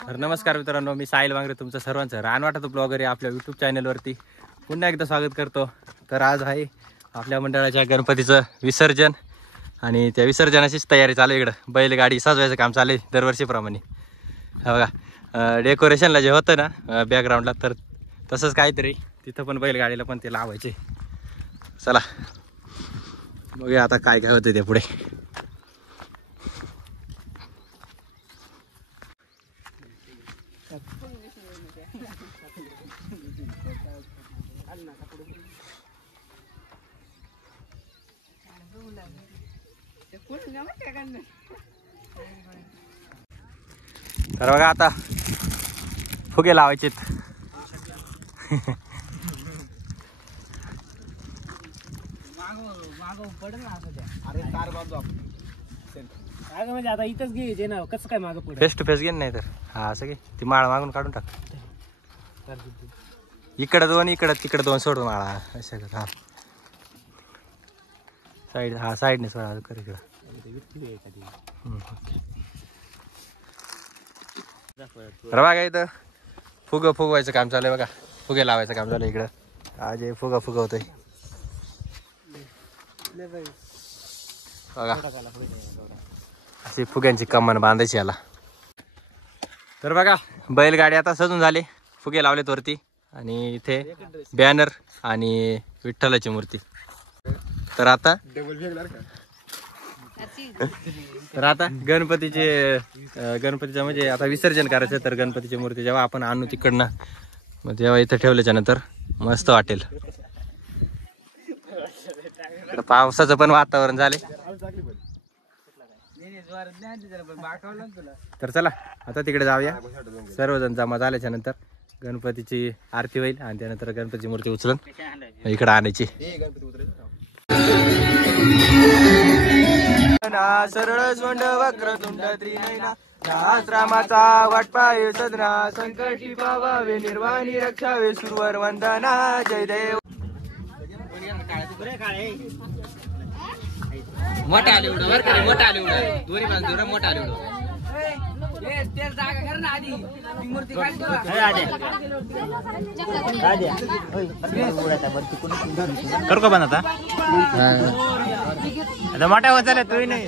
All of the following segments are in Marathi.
तर नमस्कार मित्रांनो, मी साहिल वांगरे तुमचं सर्वांचं रानवाटाचं ब्लॉगर आहे आपल्या यूट्यूब चॅनलवरती पुन्हा एकदा स्वागत करतो. तर आज आहे आपल्या मंडळाच्या गणपतीचं विसर्जन आणि त्या विसर्जनाचीच तयारी चालू आहे. इकडं बैलगाडी सजवायचं काम चालू आहे दरवर्षीप्रमाणे. हा बघा डेकोरेशनला जे होतं ना बॅकग्राऊंडला, तर तसंच काहीतरी तिथं पण बैलगाडीला पण ते लावायचे. चला बघूया आता काय काय होतं ते पुढे. तर बघा आता फुगे लावायचे. म्हणजे आता इथंच घ्यायचे ना, कसं काय मागं पुढे फेस टू फेस घेईन नाही तर हा असं घे. ती माळ मागून काढून टाक. इकडं दोन इकडं तिकडं दोन सोडून माळा अशा कर. हा साईड, हा साईडने सोडा कर इकडं. बघा इथं फुगवायचं काम चालू आहे. बघा फुगे लावायचं काम चालू आहे इकडं. आज हे फुगवतोय बघा. अशी फुग्यांची कमान बांधायची याला. तर बघा बैलगाडी आता सजून झाली, फुगे लावलेत वरती आणि इथे बॅनर आणि विठ्ठलाची मूर्ती. तर आता गणपतीचं म्हणजे आता विसर्जन करायचं. तर गणपतीची मूर्ती जेव्हा आपण आणू तिकडनं, मग तेव्हा इथं ठेवल्याच्या नंतर मस्त वाटेल. पावसाचं पण वातावरण झाले. तर चला आता तिकडे जाऊया. सर्वजण जमा झाल्याच्या नंतर गणपतीची आरती होईल आणि त्यानंतर गणपतीची मूर्ती उचलून इकडे आणायची. सरळ सोंड वक्रतुंड त्रिनयना, रामाचा वाटपाय सदना, संकटी पावावे निर्वाणी रक्षावे, सुरवर वंदना. जय देव. मोठा आले उडो बर का, मोठा आले उडो दोन्ही बाजूला मोठा आले उडो. कर का पण आता मोठा होता तोही नाही.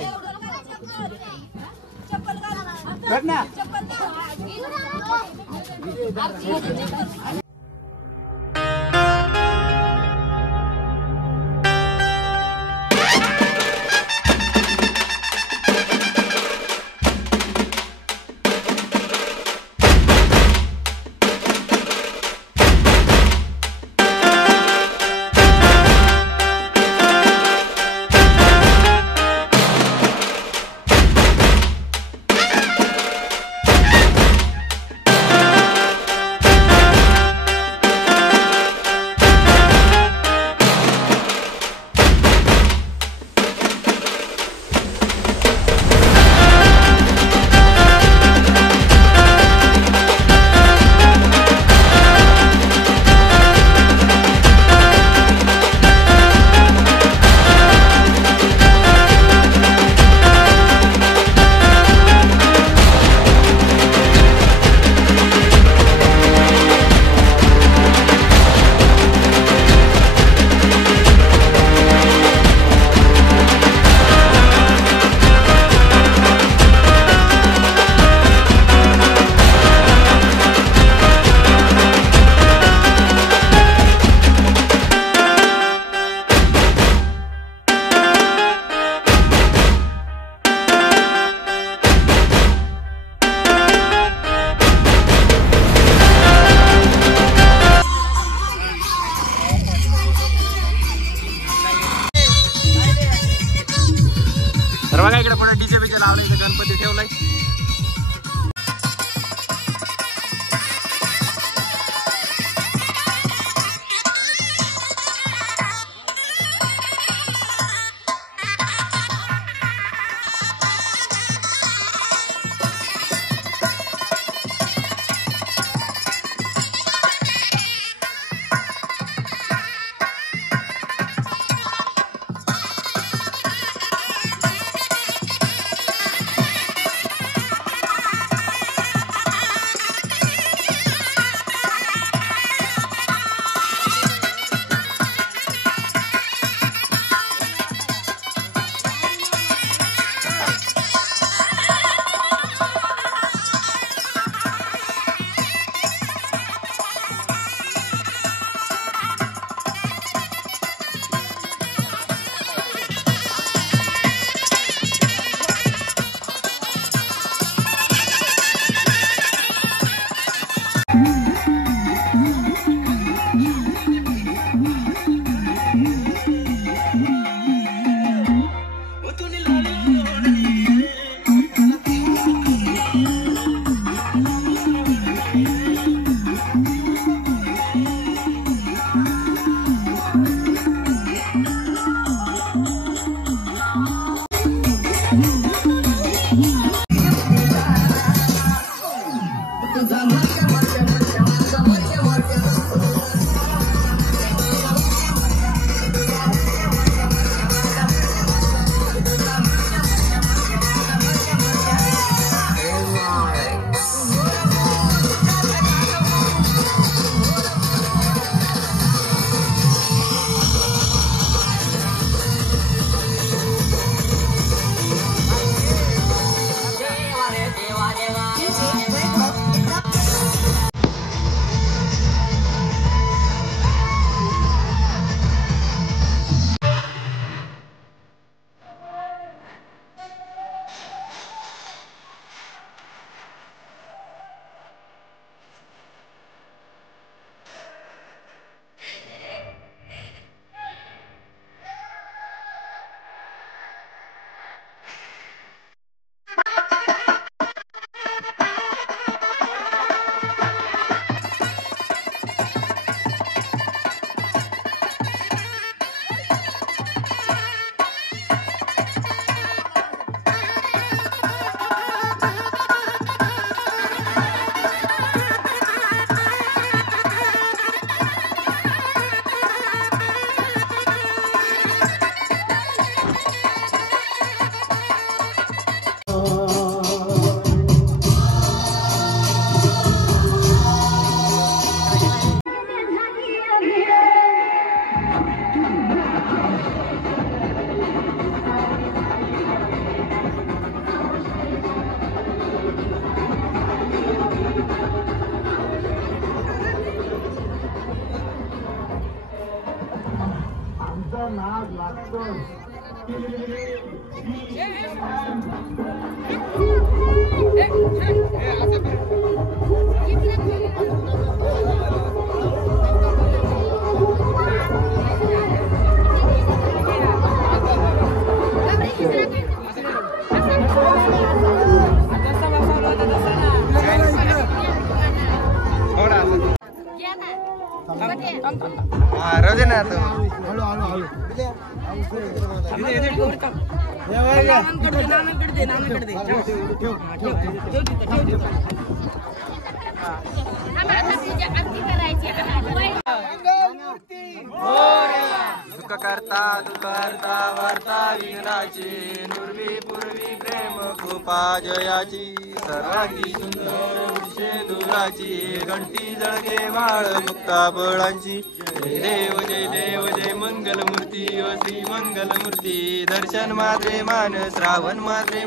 दुःख करता दुखरता वार्ता विघ्नाची नुर्वी पूर्वी प्रेम कृपा जयाची सर्वांगी सुंदर विषे दुराची घंटी जळके माळ मुक्ता बळांची जय देव जय मंगल मूर्ती व श्री मंगल मूर्ती दर्शन मात्रे मान श्रावण मात्रे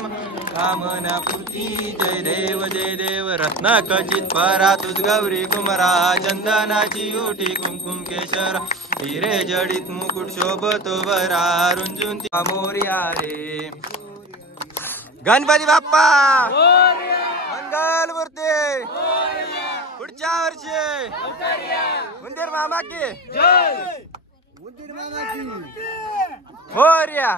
कामना पूर्ती जय देव रत्न खचित परा तुझ गौरी कुमरा चंदनाची ओटी कुमकुम केशर हिरे जडित मुकुट शोभतो बरा रुंजून मोर्या रे गणपती बाप्पा मंगल मूर्ती पुढच्या वर्षी उंदीर मामा की मोर्या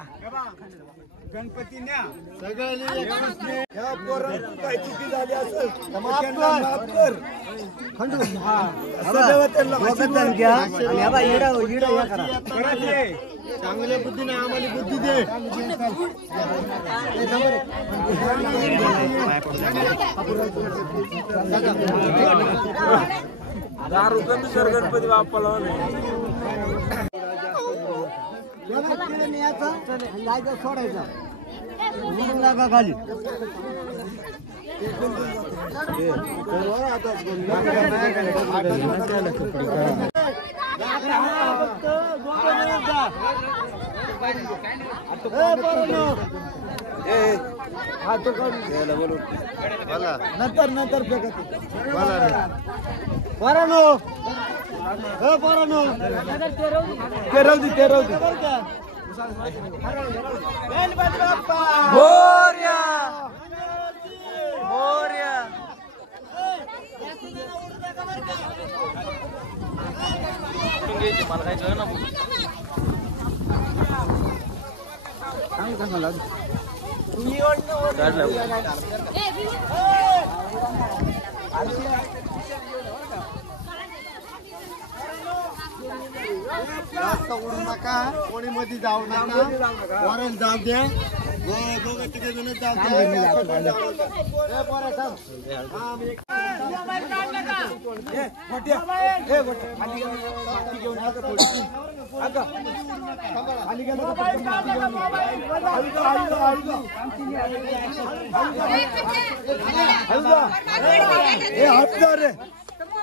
गणपती न्या सगळ्यांनी ह्या पोरांची काय चुकी झाली असेल माफ कर खंडू हा सदैव त्यांना वचन घ्या आणि ह्या बाई येडा या करा चांगल्या बुद्धीने आम्हाला बुद्धी दे दारू कमी कर गणपती बाप्पाला सोडायचा लागा खाली नंतर फेकत पोरांनो पोरांनो तेरवदी मोर्या मोर्या मला काय कळ ना जास्त उडू नका कोणी मध्ये जाऊ नका वरण जाऊ द्या दोघं तिघे जण जाऊ द्या गोट्या हे गोट्या खाली घेऊन आता थोडी आता खाली गेला हे हप्ता रे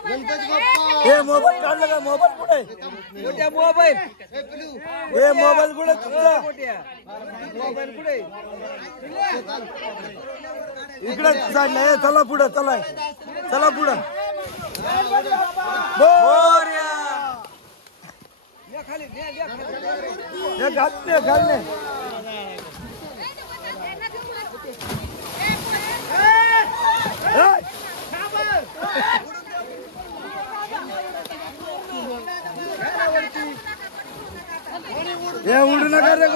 हे मोबाईल काढला का मोबाईल कुठे मोबाईल हे मोबाईल कुठे तुमचा मोबाईल कुठे इकडे साईडला हे चला पुढे चला पुढे हे घालने हे उडू नका रे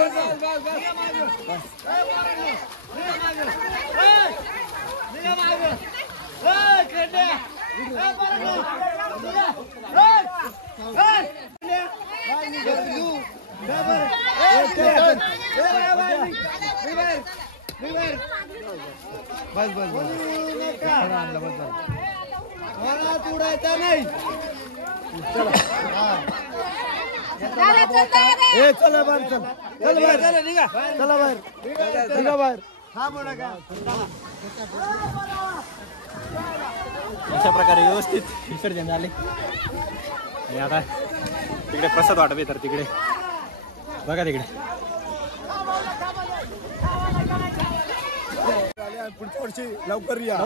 उडायचा नाही चला बाहेर चला बाहेर अशा प्रकारे व्यवस्थित विसर्जन झाले आणि आता तिकडे प्रसाद वाटप आहे तर तिकडे बघा तिकडे पुढच्या वर्षी लवकर या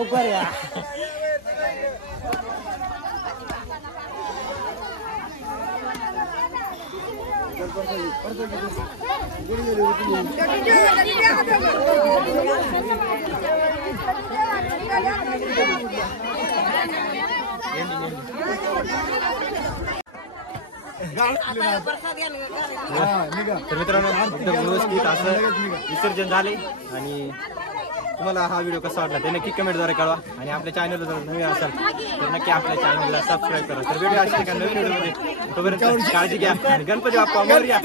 तर मित्रांनो एकदम व्यवस्थित असं विसर्जन झाले आणि तुम्हाला हा व्हिडिओ कसा वाटला ते नक्की कमेंटद्वारे कळवा आणि आपल्या चॅनलला जर नवीन असाल तर नक्की आपल्या चॅनलला सबस्क्राईब करा तर व्हिडिओ अशा नवीन व्हिडिओमध्ये तोपर्यंत काळजी घ्या आणि गणपती बाप्पा मोरया.